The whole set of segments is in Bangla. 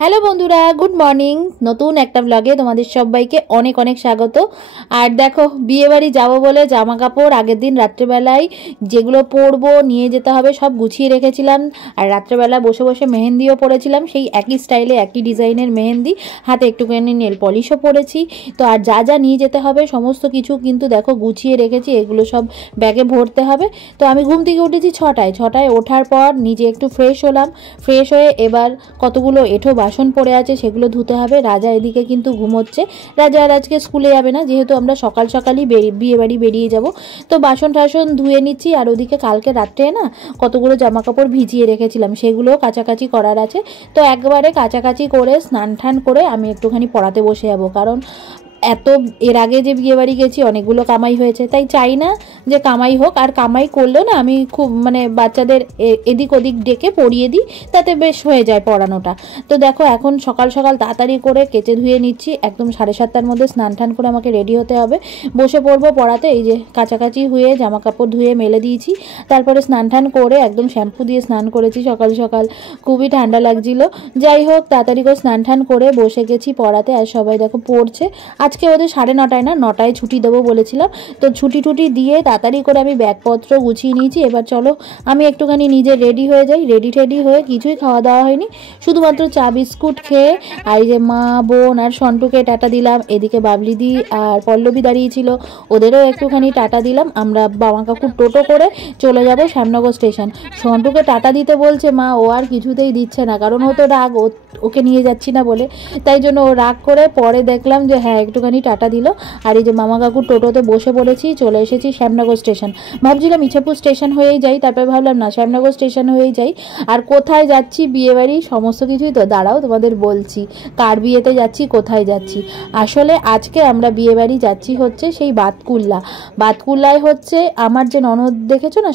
হ্যালো বন্ধুরা, গুড মর্নিং। নতুন একটা ব্লগে তোমাদের সবাইকে অনেক অনেক স্বাগত। আর দেখো, বিয়ে বাড়ি যাবো বলে জামা কাপড় আগের দিন রাত্রেবেলায় যেগুলো পরবো নিয়ে যেতে হবে সব গুছিয়ে রেখেছিলাম। আর রাত্রেবেলা বসে বসে মেহেন্দিও পরেছিলাম, সেই একই স্টাইলে একই ডিজাইনের মেহেন্দি, হাতে একটুখানি নেল পলিশও পরেছি। তো আর যা যা নিয়ে যেতে হবে সমস্ত কিছু কিন্তু দেখো গুছিয়ে রেখেছি, এগুলো সব ব্যাগে ভরতে হবে। তো আমি ঘুম থেকে উঠেছি ছটায় ওঠার পর নিজে একটু ফ্রেশ হলাম। ফ্রেশ হয়ে এবার কতগুলো এঁঠো বাসন পড়ে আছে সেগুলো ধুতে হবে। রাজা এদিকে কিন্তু ঘুমোচ্ছে। রাজা আর আজকে স্কুলে যাবে না, যেহেতু আমরা সকাল সকালই বিয়ে বাড়ি বেরিয়ে যাব। তো বাসন টাসন ধুয়ে নিচ্ছি। আর ওদিকে কালকে রাত্রে না কতগুলো জামা কাপড় ভিজিয়ে রেখেছিলাম, সেগুলোও কাচাকাচি করার আছে। তো একবারে কাচাকাচি করে স্নান টান করে আমি একটুখানি পড়াতে বসে যাবো, কারণ এর আগে যে বিয়ে বাড়ি গেছি অনেকগুলো কামাই হয়েছে, তাই চাই না যে কামাই হোক। আর কামাই করলেও না আমি খুব বাচ্চাদের এদিক ওদিক ডেকে পড়িয়ে দিই, তাতে বেশ হয়ে যায় পড়ানোটা। তো দেখো এখন সকাল সকাল তাড়াতাড়ি করে কেচে ধুয়ে নিচ্ছি, একদম 7:30টার মধ্যে স্নান টান করে আমাকে রেডি হতে হবে, বসে পড়বো পড়াতে। এই যে কাচাকাচি হয়ে জামা কাপড় ধুয়ে মেলে দিয়েছি, তারপরে স্নান টান করে একদম শ্যাম্পু দিয়ে স্নান করেছি সকাল সকাল, খুবই ঠান্ডা লাগছিল। যাই হোক, তাড়াতাড়ি করে স্নান টান করে বসে গেছি পড়াতে। আর সবাই দেখো পড়ছে। আজকে ওদের 9:30 না 9টায় ছুটি দেবো বলেছিলাম, তো ছুটি দিয়ে তাড়াতাড়ি করে আমি ব্যাগপত্র গুছিয়ে নিয়েছি। এবার চলো আমি একটুখানি নিজে রেডি হয়ে যাই। রেডি হয়ে কিছুই খাওয়া দাওয়া হয়নি, শুধুমাত্র চা বিস্কুট খেয়ে আর এই যে মা বোন আর সন্টুকে টাটা দিলাম। এদিকে বাবলিদি আর পল্লবী দাঁড়িয়েছিল, ওদেরও একটুখানি টাটা দিলাম। আমরা বাবা কাকুর টোটো করে চলে যাব শ্যামনগর স্টেশন। সন্টুকে টাটা দিতে বলছে মা, ও আর কিছুতেই দিচ্ছে না, কারণ ও তো রাগ, ওকে নিয়ে যাচ্ছি না বলে। তাই জন্য ও রাগ করে পরে দেখলাম যে হ্যাঁ একটুখানি টাটা দিল। আর এই যে মামা কাকুর টোটোতে বসে পড়েছি, চলে এসেছি শ্যামনগর স্টেশন। ভাবছিলাম ইছাপুর স্টেশন হয়েই যাই, তারপরে ভাবলাম না শ্যামনগর স্টেশন হয়েই যাই। আর কোথায় যাচ্ছি, বিয়ে বাড়ি সমস্ত কিছুই তো দাঁড়াও তোমাদের বলছি, কার বিয়েতে যাচ্ছি কোথায় যাচ্ছি। আসলে আজকে আমরা বিয়ে বাড়ি যাচ্ছি হচ্ছে সেই বাতকুল্লায় হচ্ছে আমার যে ননদ দেখেছো না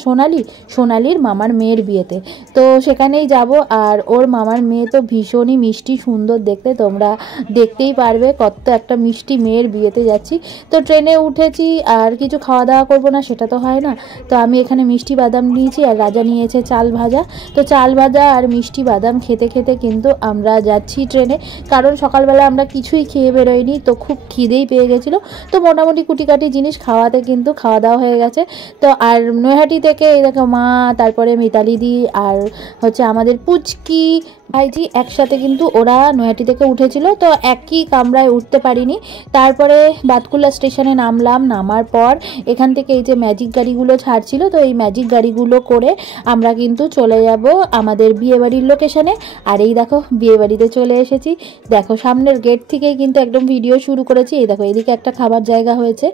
সোনালির মামার মেয়ের বিয়েতে, তো সেখানেই যাব। আর ওর মামার মেয়ে তো ভীষণই মিষ্টি সুন্দর দেখতে, তোমরা দেখতেই পারবে কত একটা মিষ্টি মেয়ের বিয়েতে যাচ্ছি। তো ট্রেনে উঠেছি, আর কিছু খাওয়া দাওয়া করবো না সেটা তো হয় না। তো আমি এখানে মিষ্টি বাদাম নিয়েছি, আর রাজা নিয়েছে চাল ভাজা। তো চাল ভাজা আর মিষ্টি বাদাম খেতে খেতে কিন্তু আমরা যাচ্ছি ট্রেনে, কারণ সকালবেলা আমরা কিছুই খেয়ে বেরোইনি, তো খুব খিদেই পেয়ে গেছিলো। তো মোটামুটি কুটিকাটি জিনিস খাওয়াতে কিন্তু খাওয়া দাওয়া হয়ে গেছে। তো আর নৈহাটি থেকে এই দেখো মা, তারপরে মিতালিদি আর হচ্ছে আমাদের পুচকি ভাইজি একসাথে কিন্তু ওরা নৈহাটি থেকে উঠেছিল, তো একই কামরায় উঠতে পারিনি। তারপরে বাতকুল্লা স্টেশনে নামার পর এখান থেকে এই যে ম্যাজিক গাড়িগুলো ছাড়ছিল, তো এই ম্যাজিক গাড়িগুলো করে আমরা কিন্তু চলে যাব আমাদের বিয়েবাড়ির লোকেশনে। আর এই দেখো বিয়েবাড়িতে চলে এসেছি। দেখো সামনের গেট থেকেই কিন্তু একদম ভিডিও শুরু করেছি। এই দেখো এদিকে একটা খাবার জায়গা হয়েছে,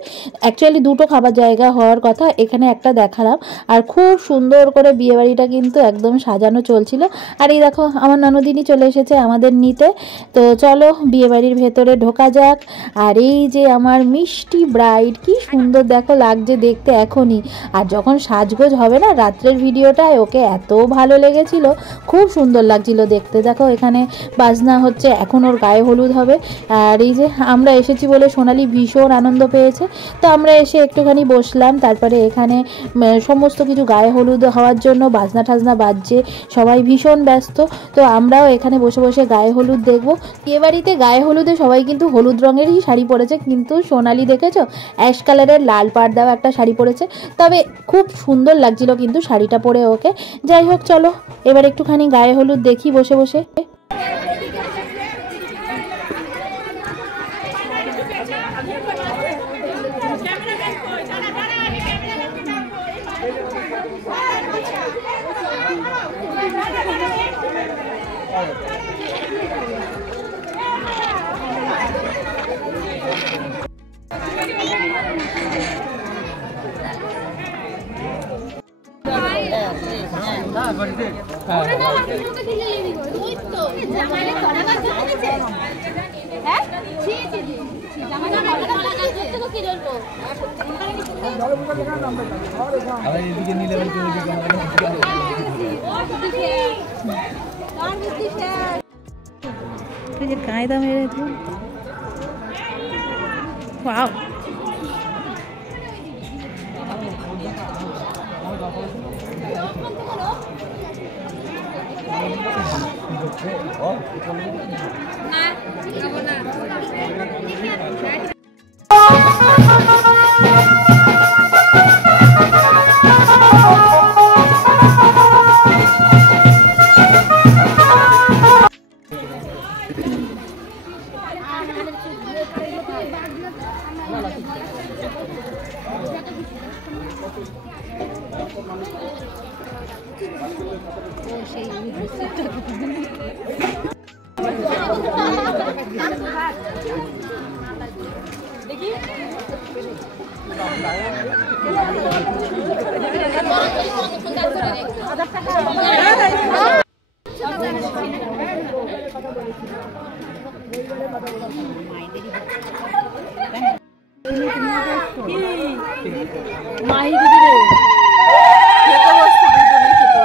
অ্যাকচুয়ালি দুটো খাবার জায়গা হওয়ার কথা, এখানে একটা দেখালাম। আর খুব সুন্দর করে বিয়েবাড়িটা কিন্তু একদম সাজানো চলছিল। আর এই দেখো আমার ননদিনী চলে এসেছে আমাদের নিতে। তো চলো বিয়েবাড়ির ভেতরে ঢোকা যাক। আর এই যে আমার মিষ্টি ব্রাইড, কি সুন্দর দেখো লাগছে দেখতে এখনই। আর যখন সাজগোজ হবে না রাত্রের ভিডিওটায়, ওকে এত ভালো লেগেছিল, খুব সুন্দর লাগছিল দেখতে। দেখো এখানে বাজনা হচ্ছে, এখন ওর গায়ে হলুদ হবে। আর এই যে আমরা এসেছি বলে সোনালি ভীষণ আনন্দ পেয়েছে, তো আমরা এসে একটুখানি বসলাম। তারপরে এখানে সমস্ত কিছু গায়ে হলুদ হওয়ার জন্য বাজনা টাজনা বাজছে, সবাই ভীষণ ব্যস্ত। তো আমরাও এখানে বসে বসে গায়ে হলুদ দেখবো। বিয়ে বাড়িতে গায়ে হলুদে সবাই কিন্তু হলুদ রঙেরই শাড়ি পরেছে, কিন্তু সোনালি দেখেছো অ্যাশ কালারের লাল পাড় দেওয়া একটা শাড়ি পরেছে, তবে খুব সুন্দর লাগছিল কিন্তু শাড়িটা পরে ওকে। যাই হোক চলো এবার একটুখানি গায়ে হলুদ দেখি বসে বসে। দেখো যে কায়দা মেরে দিল। ওয়াও, মাহি দিদি রে খেতে বসতে দুজনে খেতে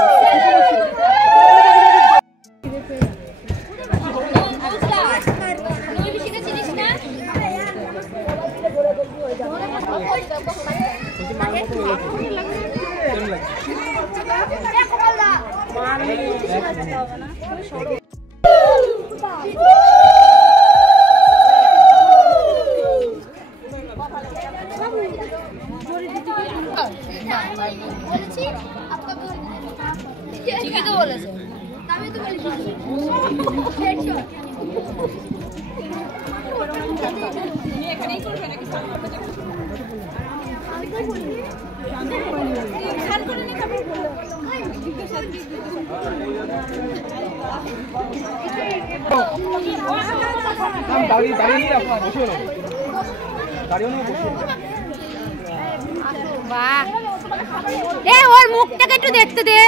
ঠিকই তো বলেছে। ওর মুখটাকে একটু দেখতে দে।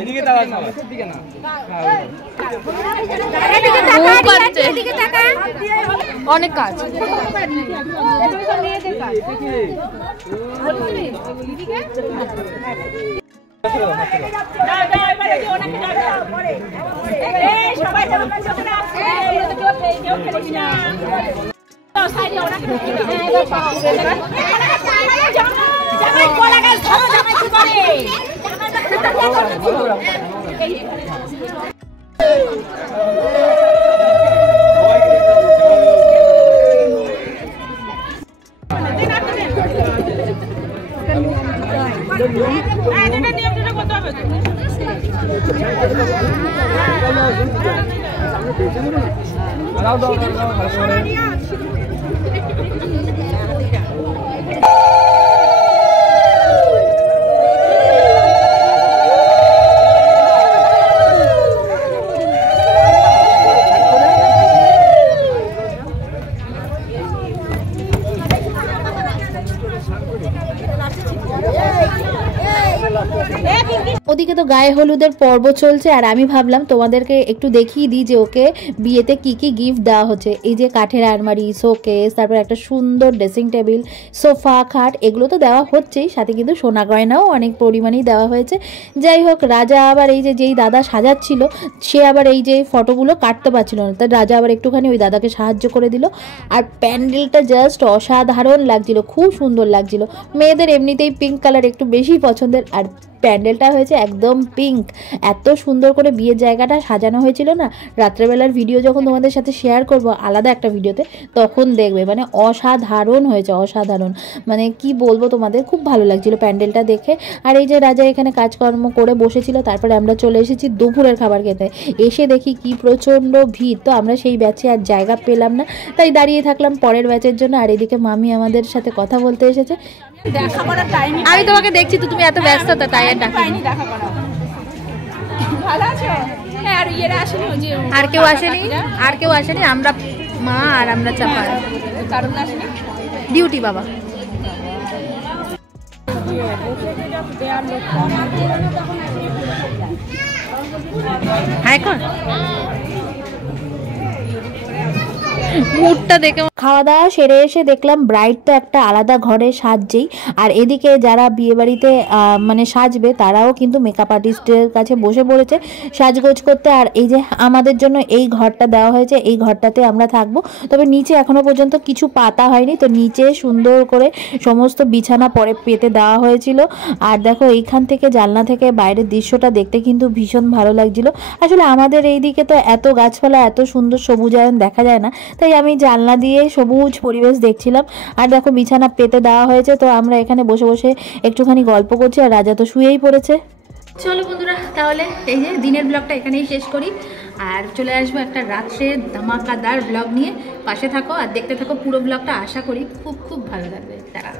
এদিকে তাকা না, এদিকে না। এদিকে তাকা। অনেক কাজ। ওদিকে তো গায়ে হলুদের পর্ব চলছে, আর আমি ভাবলাম তোমাদেরকে একটু দেখিয়ে দিই যে ওকে বিয়েতে কি কি গিফট দেওয়া হচ্ছে। এই যে কাঠের আলমারি, শোকেস, তারপর একটা সুন্দর ড্রেসিং টেবিল, সোফা, খাট, এগুলো তো দেওয়া হচ্ছেই, সাথে কিন্তু সোনা গয়নাও অনেক পরিমাণেই দেওয়া হয়েছে। যাই হোক, রাজা আবার এই যে যেই দাদা সাজাচ্ছিল সে আবার এই যে ফটোগুলো কাটতে পারছিল না, তাই রাজা আবার একটুখানি ওই দাদাকে সাহায্য করে দিল। আর প্যান্ডেলটা জাস্ট অসাধারণ লাগছিল, খুব সুন্দর লাগছিল। মেয়েদের এমনিতেই পিঙ্ক কালার একটু বেশি পছন্দের, আর প্যান্ডেলটা হয়েছে একদম পিঙ্ক। এত সুন্দর করে বিয়ের জায়গাটা সাজানো হয়েছিল না, রাত্রেবেলার ভিডিও যখন তোমাদের সাথে শেয়ার করব আলাদা একটা ভিডিওতে, তখন দেখবে মানে অসাধারণ হয়েছে, অসাধারণ। মানে কি বলবো তোমাদের, খুব ভালো লাগছিল প্যান্ডেলটা দেখে। আর এই যে রাজা এখানে কাজকর্ম করে বসেছিল, তারপরে আমরা চলে এসেছি দুপুরের খাবার খেতে। এসে দেখি কি প্রচণ্ড ভিড়, তো আমরা সেই ব্যাচে আর জায়গা পেলাম না, তাই দাঁড়িয়ে থাকলাম পরের ব্যাচের জন্য। আর এদিকে মামি আমাদের সাথে কথা বলতে এসেছে। দেখা করার টাইম আমি তোমাকে দেখছি তো, তুমি এত ব্যস্ত তো, তাই আর ডাকিনি। দেখা করা ভালো আছো? হ্যাঁ, আর ইয়েরা আসেনি, ওই যে আর কেউ আসেনি, আর কেউ আসেনি, আমরা মা আর আমরা চাপা। কারণ আসেনি ডিউটি বাবা। হ্যাঁ, এখন মুডটা দেখে খাওয়া দাওয়া সেরে এসে দেখলাম ব্রাইড তো একটা আলাদা ঘরে সাজছেই, আর এদিকে যারা বিয়েবাড়িতে মানে সাজবে তারাও কিন্তু মেকআপ আর্টিস্টের কাছে বসে পড়েছে সাজগোজ করতে। আর এই যে আমাদের জন্য এই ঘরটা দেওয়া হয়েছে, এই ঘরটাতে আমরা থাকবো। তবে নিচে এখনো পর্যন্ত কিছু পাতা হয়নি, তো নিচে সুন্দর করে সমস্ত বিছানা পরে পেতে দেওয়া হয়েছিল। আর দেখো এইখান থেকে জানলা থেকে বাইরের দৃশ্যটা দেখতে কিন্তু ভীষণ ভালো লাগছিল। আসলে আমাদের এই দিকে তো এত গাছপালা, এত সুন্দর সবুজায়ন দেখা যায় না, তাই আমি জানলা দিয়ে সবুজ পরিবেশ দেখছিলাম। আর দেখো বিছানা পেতে দেওয়া হয়েছে, তো আমরা এখানে বসে বসে একটুখানি গল্প করছি, আর রাজা তো শুয়েই পড়েছে। চলো বন্ধুরা, তাহলে এই যে দিনের ব্লগটা এখানেই শেষ করি, আর চলে আসবো একটা রাত্রের ধামাকাদার ব্লগ নিয়ে। পাশে থাকো আর দেখতে থাকো পুরো ব্লগটা, আশা করি খুব খুব ভালো লাগবে। তারা